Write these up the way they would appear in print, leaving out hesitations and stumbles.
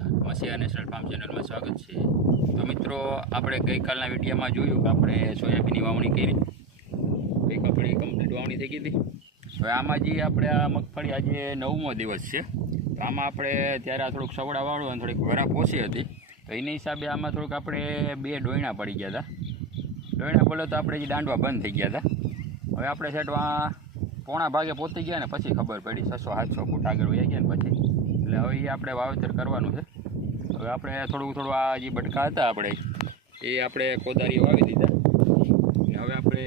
મસીહા national farm ચેનલમાં સ્વાગત છે। તો મિત્રો, આપણે ગઈકાલના વિડીયોમાં જોયું કે આપણે સોયાબીનની વાવણી કરી, કંઈક આપણી કમ્પ્લીટ વાવણી થઈ ગઈ હતી। હવે આમાં જે આપણે આ મગફળી આજે 9મો દિવસ છે, તો આમાં આપણે ત્યારે થોડુંક સવડા વાળું અને થોડીક વરાપ ઓછી હતી, તો એના હિસાબે આમાં થોડુંક આપણે 2 ડોયણા પડી ગયા હતા। ડોયણા બોલે તો આપણે જે દાંડવા બંધ થઈ ગયા હતા। હવે આપણે સેટમાં પોણા ભાગે પહોંચી ગયા ને પછી ખબર પડી 600-700 ફૂટ આગળ વહી ગયા ને પછી, એટલે હવે એ આપણે વાવેતર કરવાનું છે। હવે આપણે થોડું આ જે બટકા હતા આપણે એ આપણે કોદારી વાવી દીધા, અને હવે આપણે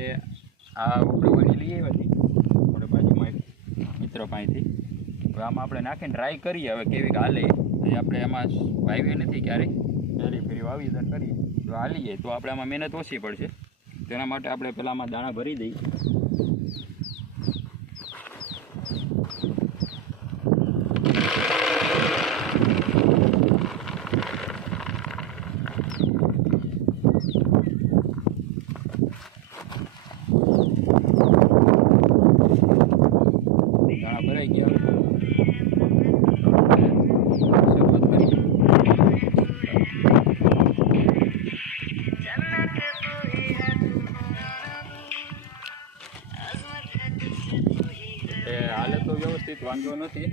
આ વણી લઈ આવ્યા હતી આપણે બાજુમાં એક મિત્ર પાસેથી। હવે આમાં આપણે નાખીને ટ્રાય કરીએ હવે કેવી હાલે। હજી આપણે એમાં વાવીએ નથી ક્યારેય, પહેલી ફેરી વાવેતર કરીએ તો હાલીએ તો આપણે આમાં મહેનત ઓછી પડશે। તેના માટે આપણે પહેલાં આમાં દાણા ભરી દઈએ। ભરાઈ ગયા હાલે તો વ્યવસ્થિત વાંધો નથી।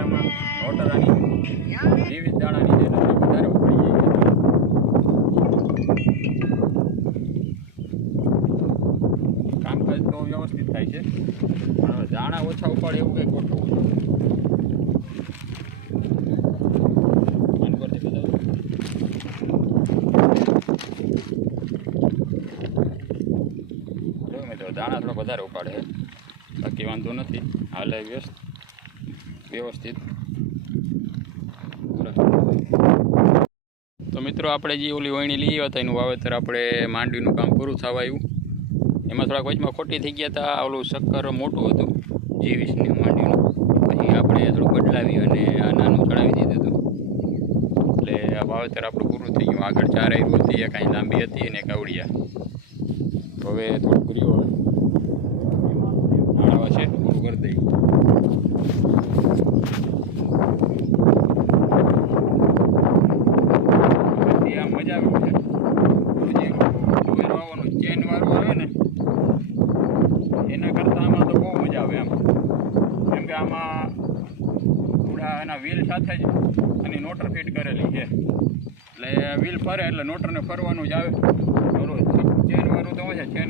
આમાં મોટરાની વિવિધ દાણાની જે વધારે પડી જાય, કામકાજ તો વ્યવસ્થિત થાય છે, પણ હવે દાણા ઓછા ઉપાડે એવું કંઈ ગોઠવું તો દાણા થોડા વધારે ઉપાડે, બાકી વાંધો નથી, હાલે વ્યવસ્થિત। તો મિત્રો, આપણે જે ઓલી વણી લઈ આવ્યા હતા એનું વાવેતર આપણે માંડવીનું કામ પૂરું થવા આવ્યું। એમાં થોડાક વચમાં ખોટી થઈ ગયા હતા, ઓલું શક્કર મોટું હતું G20ની માંડવીનું, પછી આપણે થોડું બદલાવી અને આ નાનું ચડાવી દીધું હતું, એટલે આ વાવેતર આપણું પૂરું થઈ ગયું। આગળ 4 આવ્યું હતી, એક કાંઈ લાંબી હતી અને એક અવળિયા। તો હવે થોડું કર્યું, એમાં નાણાવા છે પૂરું કરી દઈએ। મજા આવે છે વાવવાનું, ચેન વાળું આવે ને એના કરતાં આમાં તો બહુ મજા આવે કેમ કે આમાં થોડા એના વ્હીલ સાથે જ એની નોટર ફિટ કરેલી છે, એટલે વ્હીલ ફરે એટલે નોટરને ફરવાનું જ આવે। ચેન વાળું તો છે, ચેન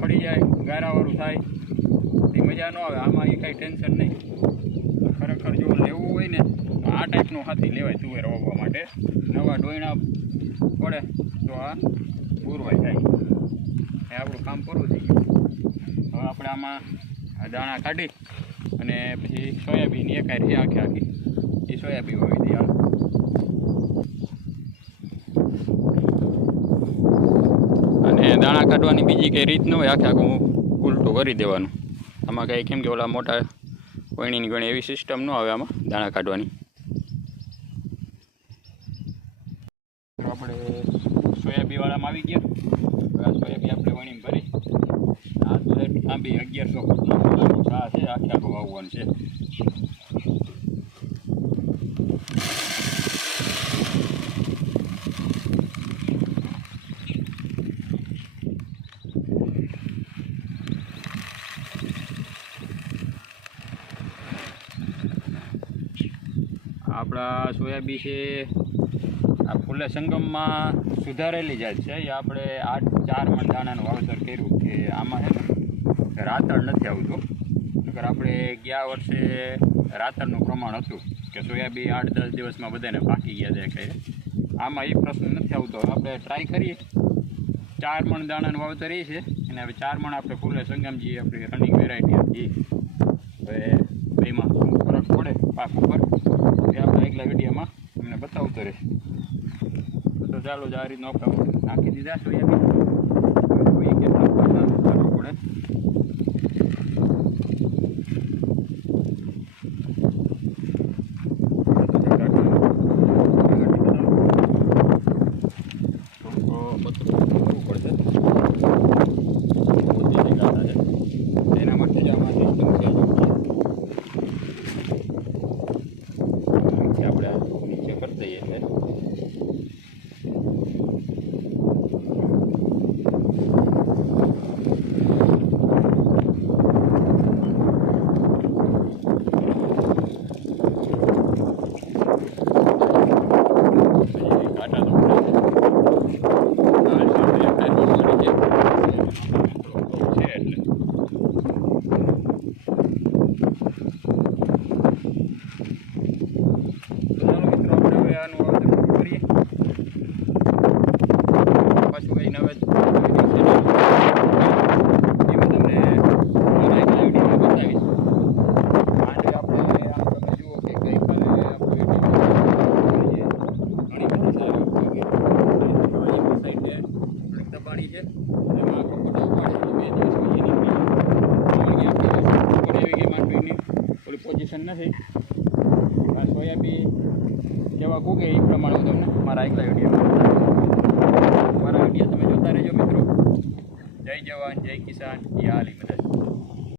ફરી જાય, ગારાવાળું થાય, એ મજા ન આવે। આમાં એ કાંઈ ટેન્શન નહીં। ખરેખર જો લેવું હોય ને તો આ ટાઈપનું હાથી લેવાય તુવેર વાવવા માટે। નવા ડોયણા પડે તો આ પૂરવાય થાય, એ આપણું કામ પૂરું થઈ ગયું। હવે આપણે આમાં દાણા કાઢી અને પછી સોયાબીન એકાઈ આખી એ સોયાબીન વાવી દઈએ। અને દાણા કાઢવાની બીજી કંઈ રીત ન હોય, આખું ઉલટું કરી દેવાનું। આમાં કંઈ કેમ કે ઓલા મોટા વણીની ઘણી એવી સિસ્ટમ ન આવે આમાં દાણા કાઢવાની। આપણે સોયાબીવાળામાં આવી ગયા, સોયાબી આપણે વણીને ભરી આ તો લાંબી 1100 ફૂટનો છા છે, આખું વાવવાનું છે। આપણા સોયાબી છે આ ફૂલે સંગમમાં સુધારેલી જાત છે, એ આપણે 4 મણ દાણાનું વાવેતર કર્યું કે આમાં છે ને રાતળ નથી આવતું, નકર આપણે ગયા વર્ષે રાતળનું પ્રમાણ હતું કે સોયાબી 8-10 દિવસમાં બધાને પાકી ગયા દેખાય। આમાં એ પ્રશ્ન નથી આવતો। આપણે ટ્રાય કરીએ, 4 મણ દાણાનું વાવેતર એ છે, અને હવે 4 મણ આપણે ફૂલે સંગમ જે આપણી રનિંગ વેરાયટી હતી, હવે એમાં શું ફરક પડે પાક ઉપર એ આપણે આગલા વિડીયોમાં તમને બતાવતો રહેશે। તો ચાલો, આ રીતનું આપણે નાખી દીધા સોયાબીન, કોઈ કેટલા કરવું પડે। કરવું પડશે। લઈને હવે એમાં તમને મારા એક વિડીયોમાં બતાવીશ. આજે આપણે આમ તમે જુઓ કે ગઈકાલે ઘણી બધી સારી સાઈડે દબાણી છે. એમાં આખો ફોટો ઉપાડી 2 દિવસ પછી નીકળી એવી ગઈ માંડવીની ઓલી પોઝિશન નથી. આ સોયાબીન જેવા કૂકે એ પ્રમાણે હું તમને મારા એકલા વિડીયો તમે જોતા રહેજો મિત્રો. જય જવાન જય કિસાન જય હાલી.